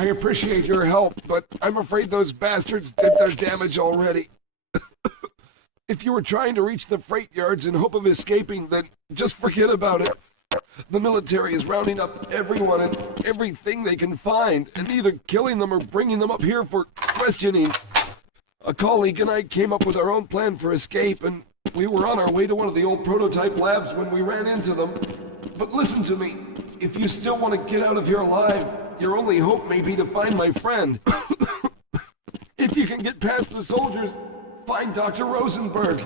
I appreciate your help, but I'm afraid those bastards did their damage already. If you were trying to reach the freight yards in hope of escaping, then just forget about it. The military is rounding up everyone and everything they can find, and either killing them or bringing them up here for questioning. A colleague and I came up with our own plan for escape, and we were on our way to one of the old prototype labs when we ran into them. But listen to me. If you still want to get out of here alive, your only hope may be to find my friend. If you can get past the soldiers, find Dr. Rosenberg.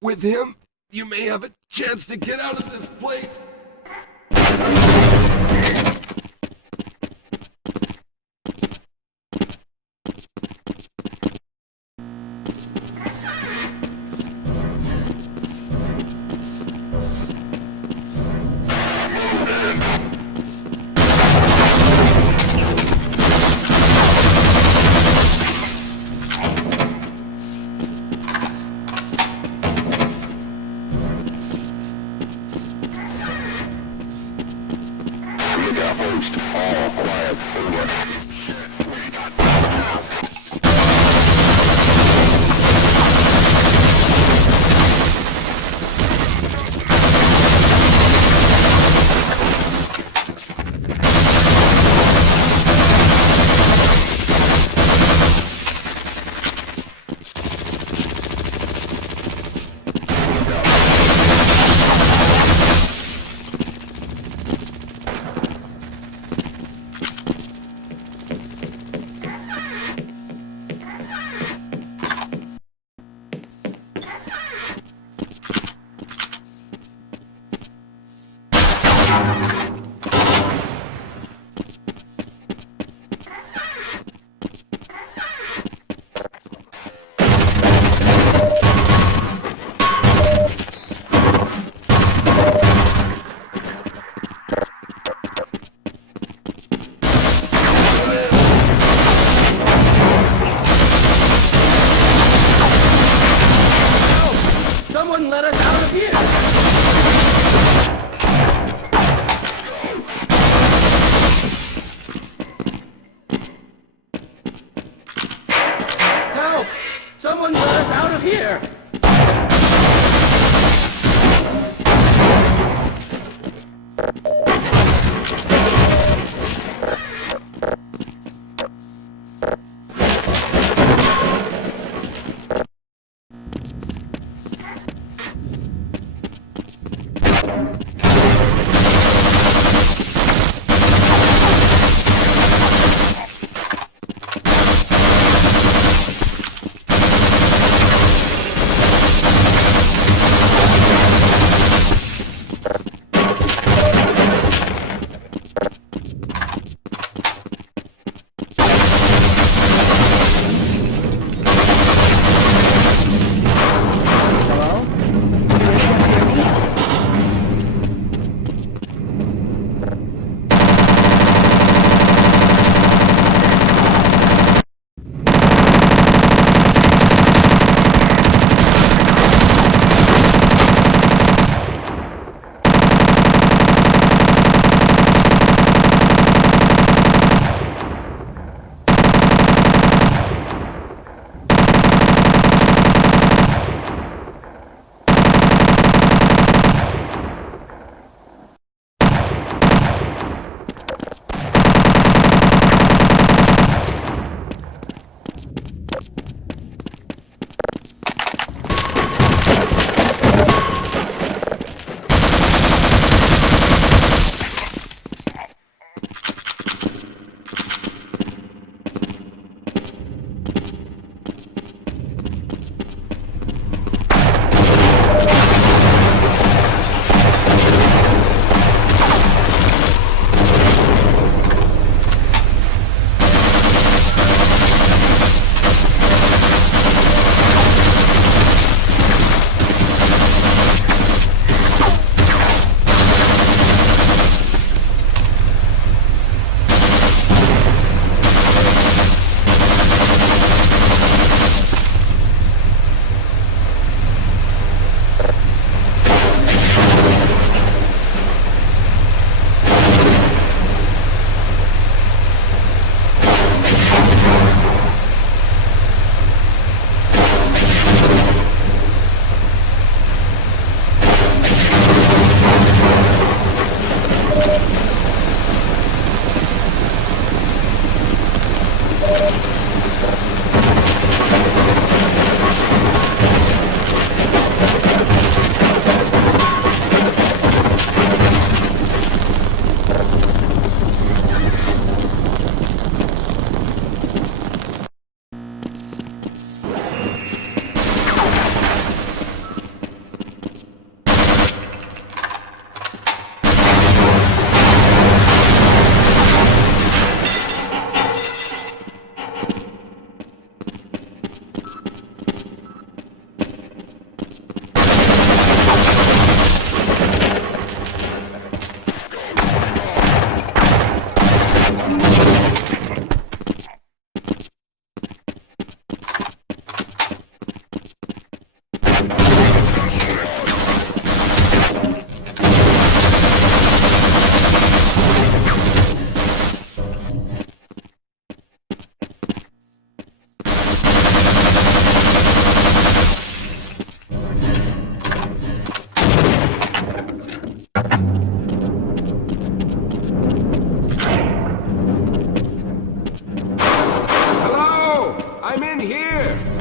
With him, you may have a chance to get out of this place.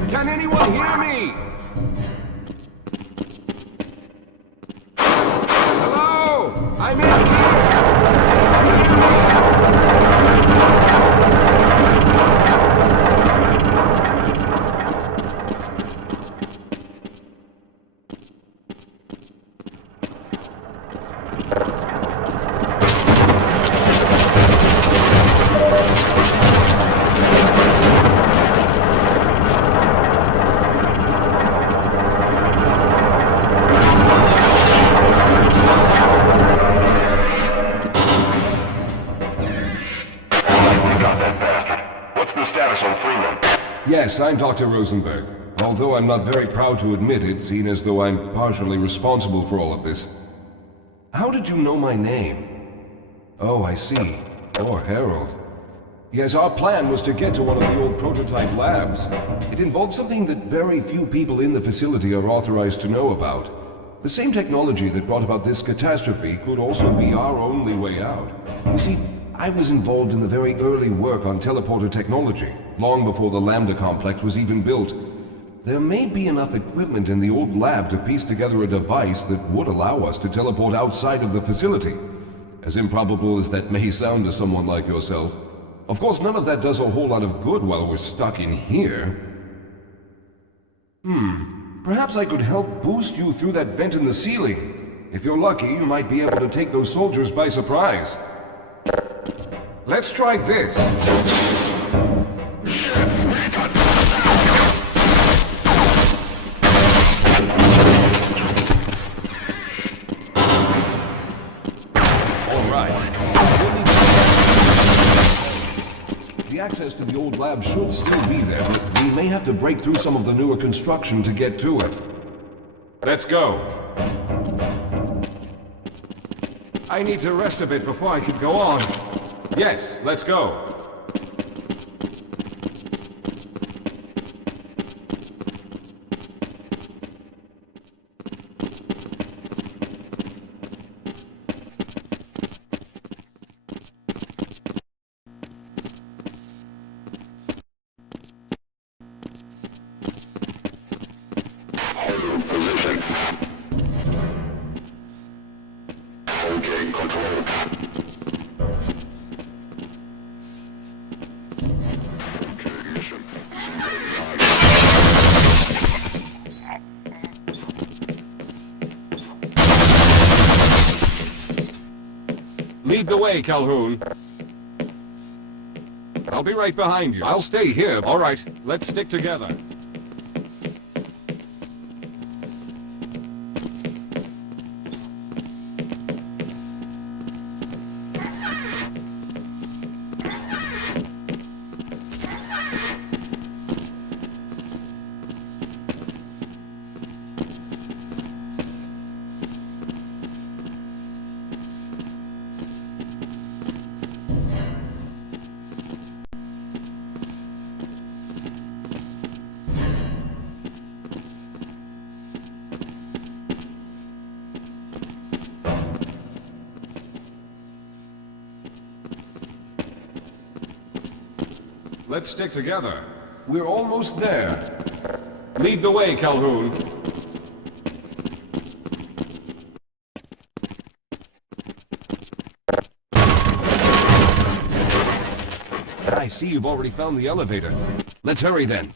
Can anyone hear me? Hello? I'm in here! Yes, I'm Dr. Rosenberg. Although I'm not very proud to admit it, seeing as though I'm partially responsible for all of this. How did you know my name? Oh, I see. Or Harold. Yes, our plan was to get to one of the old prototype labs. It involved something that very few people in the facility are authorized to know about. The same technology that brought about this catastrophe could also be our only way out. You see, I was involved in the very early work on teleporter technology, long before the Lambda complex was even built. There may be enough equipment in the old lab to piece together a device that would allow us to teleport outside of the facility. As improbable as that may sound to someone like yourself. Of course, none of that does a whole lot of good while we're stuck in here. Perhaps I could help boost you through that vent in the ceiling. If you're lucky, you might be able to take those soldiers by surprise. Let's try this. The access to the old lab should still be there, but we may have to break through some of the newer construction to get to it. Let's go. I need to rest a bit before I can go on. Yes, let's go. Position. Okay, control. Lead the way, Calhoun. I'll be right behind you. I'll stay here. All right, let's stick together. Let's stick together. We're almost there. Lead the way, Calhoun. I see you've already found the elevator. Let's hurry then.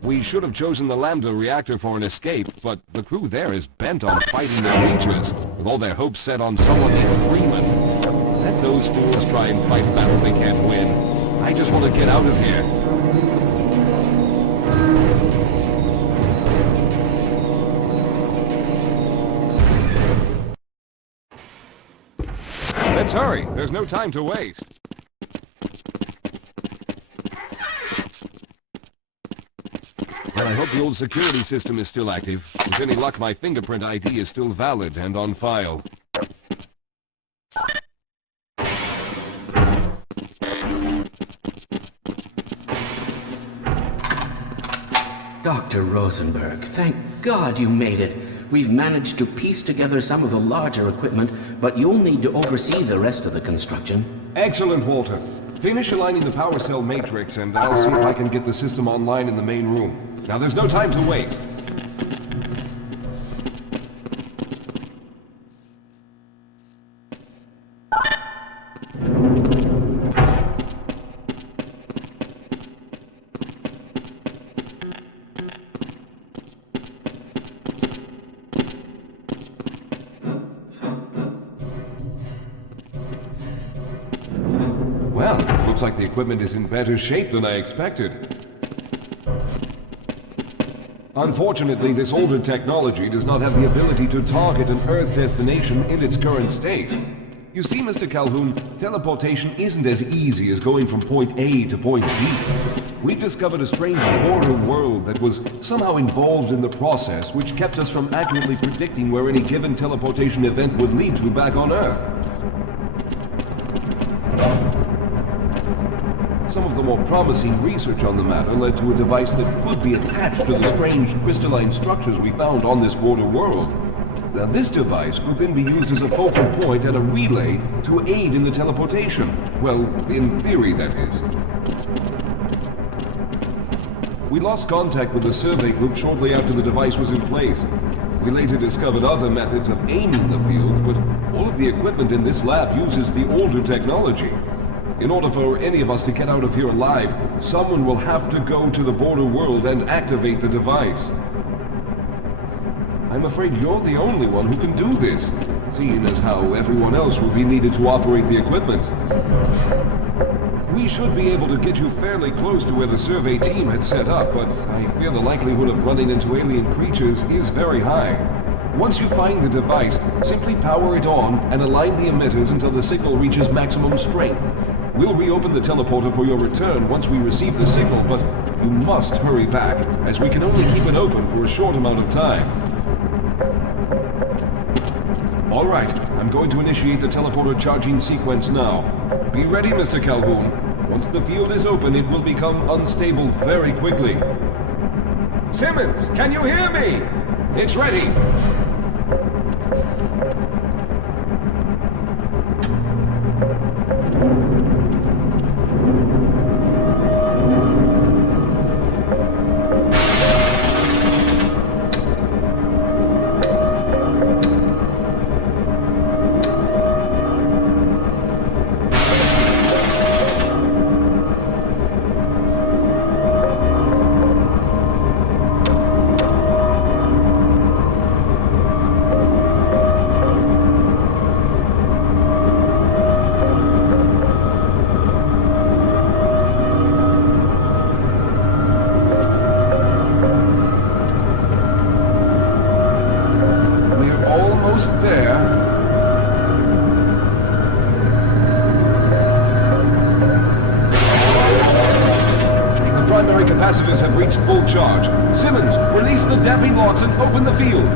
We should have chosen the Lambda reactor for an escape, but the crew there is bent on fighting the creatures, with all their hopes set on someone named Freeman. Let those fools try and fight a battle they can't win. I just want to get out of here. Let's hurry. There's no time to waste. Well, I hope the old security system is still active. With any luck, my fingerprint ID is still valid and on file. Dr. Rosenberg, thank God you made it. We've managed to piece together some of the larger equipment, but you'll need to oversee the rest of the construction. Excellent, Walter. Finish aligning the power cell matrix, and I'll see if I can get the system online in the main room. Now, there's no time to waste. Well, looks like the equipment is in better shape than I expected. Unfortunately, this older technology does not have the ability to target an Earth destination in its current state. You see, Mr. Calhoun, teleportation isn't as easy as going from point A to point B. We've discovered a strange border world that was somehow involved in the process, which kept us from accurately predicting where any given teleportation event would lead to back on Earth. Some of the more promising research on the matter led to a device that could be attached to the strange crystalline structures we found on this border world. Now, this device could then be used as a focal point and a relay to aid in the teleportation. Well, in theory, that is. We lost contact with the survey group shortly after the device was in place. We later discovered other methods of aiming the field, but all of the equipment in this lab uses the older technology. In order for any of us to get out of here alive, someone will have to go to the border world and activate the device. I'm afraid you're the only one who can do this, seeing as how everyone else will be needed to operate the equipment. We should be able to get you fairly close to where the survey team had set up, but I fear the likelihood of running into alien creatures is very high. Once you find the device, simply power it on and align the emitters until the signal reaches maximum strength. We'll reopen the teleporter for your return once we receive the signal, but you must hurry back, as we can only keep it open for a short amount of time. All right, I'm going to initiate the teleporter charging sequence now. Be ready, Mr. Calhoun. Once the field is open, it will become unstable very quickly. Simmons, can you hear me? It's ready. Capacitors have reached full charge. Simmons, release the damping locks and open the field.